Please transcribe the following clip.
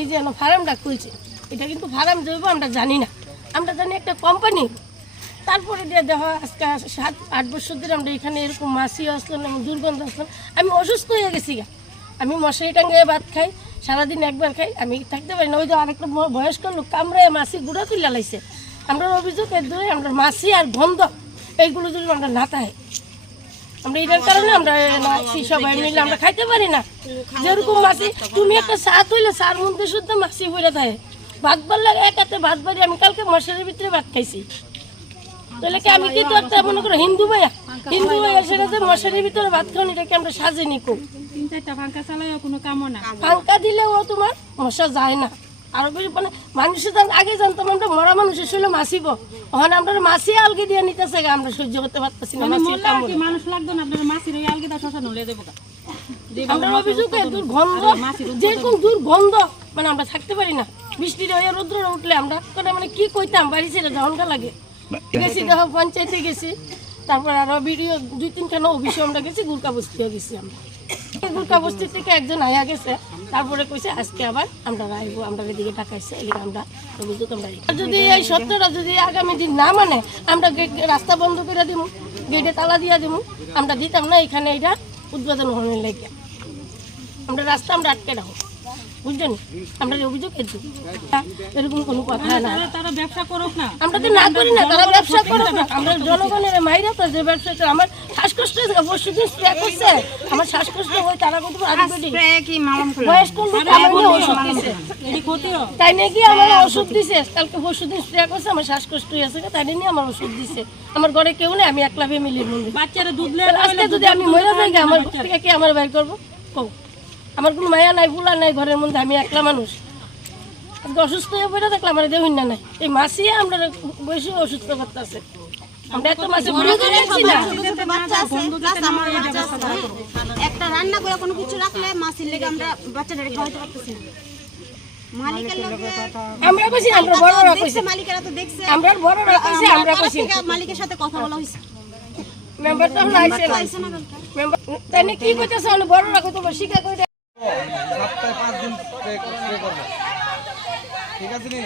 এই যে আমার ফার্মটা খুলছে, এটা কিন্তু ফার্ম জৈব, আমরা জানি না। আমরা জানি একটা কোম্পানি তারপরে দিয়ে দেখো, আজকে সাত, আট বছর ধরে আমরা এখানে এরকম মাসি আসলো না দুর্গন্ধ আসলো আমি অসুস্থ হয়ে গেছি আমি মশারি টাঙ্গে ভাত খাই সারাদিন একবার খাই, আমি থাকতে পারি না। ওই যে আরেকটা বয়স্ক লোক কামড়ায় মাছি গুঁড়ো তুলে লাইছে। আমরা অভিযোগ এর ধরে আমরা মাছি আর গন্ধ, এইগুলো যদি আমরা না থাকে আমরা এটার কারণে আমরা মাছি সবাই মিলে আমরা খাইতে পারি না। যেরকম মাছি, তুমি একটা চা তৈলে চার মধ্যে শুদ্ধ মাছি পড়ে থাকে। ভাত বাড়লে এক হাতে ভাত বাড়ি, আমি কালকে মশারির ভিতরে ভাত খাইছি। তাহলে কি আমি কি তো একটা মনে করো হিন্দু ভাইয়া? হিন্দু ভাইয়া সেটা যে মশারির ভিতরে ভাত খাওয়ান এটাকে আমরা সাজে নিকো চারটা ফাঙ্কা চালাইও কোনো কামও না। ফাঙ্কা দিলেও তোমার মশা যায় না। আর বেশি মানে মানুষের আগে জানতাম আমরা মরা মানুষের মাসিব। ওখানে আমরা মাসি আলগে দিয়ে নিতেছে গা, আমরা সহ্য করতে পারতেছি না কি মানুষ লাগতো না আপনার মাসির ওই শ্মশান হলে দেবো গা। আমরা অভিযোগ দুর্গন্ধ যেরকম দুর্গন্ধ মানে আমরা থাকতে পারি না। বৃষ্টির হয়ে রৌদ্র উঠলে আমরা মানে কি কইতাম বাড়ি ছেড়ে যখনকার লাগে। গেছি দেখো পঞ্চায়েতে গেছি তারপর আরও ভিডিও দুই তিনখানা অফিসে আমরা গেছি গুলকা বস্তিও গেছি আমরা। এই বস্তি থেকে একজন আয়া গেছে, তারপরে কইছে আজকে আবার আমরা আইব, আমরা এদিকে ঢাকাইছে, এদিকে আমরা অভিযোগ তোমরা যদি এই সত্যটা যদি আগামী দিন না মানে আমরা রাস্তা বন্ধ করে দিব গেটে তালা দিয়া দিব আমরা দিতাম না, এখানে এটা উদ্বোধন হওয়ার লেগে। আমরা রাস্তা আমরা আটকে রাখো বুঝলেন? আমরা অভিযোগ এর এরকম কোনো কথা না। তারা ব্যবসা করুক না। আমরা তো না করি না তারা ব্যবসা করো না। আমরা জনগণের মাইরা তো যে ব্যবসা করে আমার শ্বাসকষ্ট পরশু দিন স্প্রে করছে। আমার শ্বাসকষ্ট হয় তারা কিন্তু বয়স্ক লোক আমার ওষুধ দিছে তাই নিয়ে গিয়ে আমার ওষুধ দিছে? কালকে পরশু দিন স্প্রে করছে আমার শ্বাসকষ্ট হয়েছে তাই নিয়ে আমার ওষুধ দিছে? আমার ঘরে কেউ নেই আমি একলা ফ্যামিলির মধ্যে বাচ্চারা দুধ আজকে যদি আমি মরে যাই গা, আমার থেকে কে আমার বাইর করব? কও। আমার কোনো মায়া নাই বুলা নাই ঘরের মধ্যে আমি একলা মানুষ। অসুস্থ হয়ে পড়ে দেখলাম আমার দেহ না নাই। এই মাসি আমরা বেশি অসুস্থ করতেছে। আমরা এত মাসে বুড়ো করে না। আছে প্লাস আমার বাচ্চা আছে। একটা রান্না করে কোনো কিছু রাখলে মাছের লেগে আমরা বাচ্চাটাকে খাওয়াতে পারতেছি না। আমরা কইছি আমরা বড়রা কইছি। মালিকেরা তো দেখছে। আমরা বড়রা কইছি আমরা কইছি মালিকের সাথে কথা বলা হয়েছে মেম্বার তো আইছে না। আইসে না। কালকে। মেম্বার তাই কি কইতেছে? বড়রা কইতো শিখা কইতে সপ্তাহে পাঁচ দিন স্প্রে করব। ঠিক আছে নি?